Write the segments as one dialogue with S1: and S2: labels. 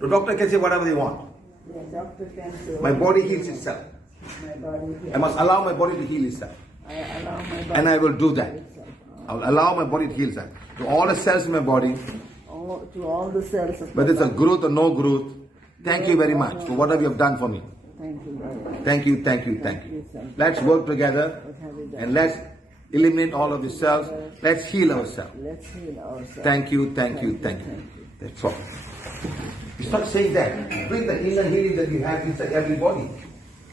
S1: The doctor can say whatever they want.
S2: Yeah, doctor can say.
S1: My body heals itself.
S2: My body heals.
S1: I must allow my body to heal itself.
S2: I allow my body.
S1: And I will do that. I'll allow my body to heal itself. To all the cells in my body,
S2: all, to all the cells
S1: whether it's a growth or no growth, thank you very much for whatever you have done for me.
S2: Thank you.
S1: Thank you, thank you, thank you. Let's work together and let's eliminate all of the cells. Let's heal ourselves.
S2: Let's heal ourselves.
S1: Thank you, thank you, thank you. That's all. You start saying that. Bring the inner healing that you have inside everybody.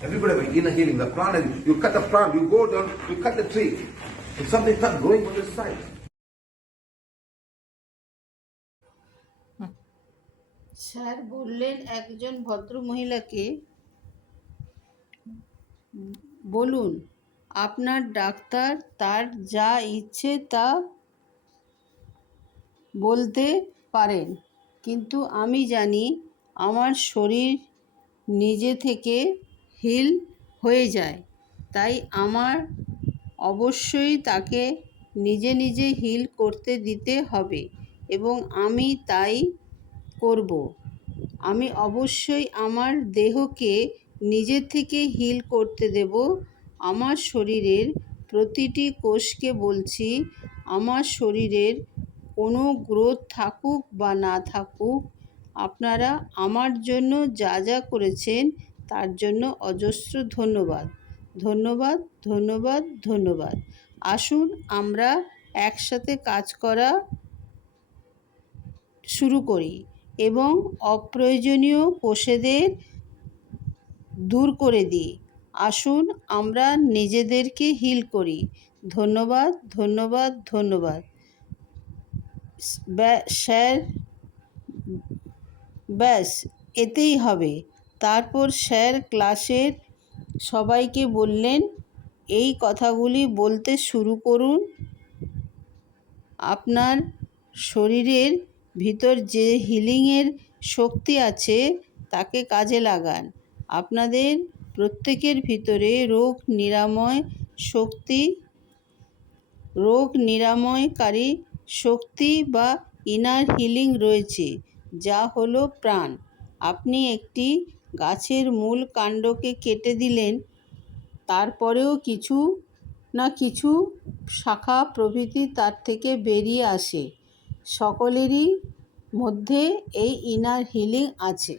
S1: Everybody have an inner healing. The plant, you cut the plant, you go down, you cut the tree. If something starts growing on the side.
S3: Sir বললেন একজন ভদ্র মহিলাকে বলুন আপনার doctor তার যা ইচ্ছে তা বলতে পারেন কিন্তু আমি জানি আমার শরীর নিজে থেকে হিল হয়ে যায়। তাই আমার অবশ্যই তাকে নিজে নিজে হিল করতে দিতে হবে এবং আমি তাই করব। আমি অবশ্যই আমার দেহকে নিজে থেকে হিল করতে দেব। আমার শরীরের প্রতিটি কোষকে বলছি, আমার শরীরের কোনো গ্রোথ থাকুক বা না থাকুক, আপনারা আমার জন্য যা যা করেছেন তার জন্য অজস্র ধন্যবাদ। ধন্যবাদ ধন্যবাদ ধন্যবাদ। আসুন আমরা একসাথে কাজ করা শুরু করি এবং অপ্রয়োজনীয় কোষেদের দূর করে দিই। আসুন আমরা নিজেদেরকে হিল করি। ধন্যবাদ ধন্যবাদ ধন্যবাদ। স্যার, ব্যাস, এতেই হবে। তারপর স্যার ক্লাসের সবাইকে বললেন, এই কথাগুলি বলতে শুরু করুন। আপনার শরীরের ভিতর যে হিলিংয়ের শক্তি আছে, তাকে কাজে লাগান। আপনাদের প্রত্যেকের ভিতরে রোগ নিরাময় শক্তি, রোগ নিরাময়কারী শক্তি বা ইনার হিলিং রয়েছে, যা হলো প্রাণ। আপনি একটি গাছের মূল কাণ্ডকে কেটে দিলেন, তারপরেও কিছু না কিছু শাখা প্রভৃতি তার থেকে বেরিয়ে আসে। সকলেরই মধ্যে এই ইনার হিলিং আছে।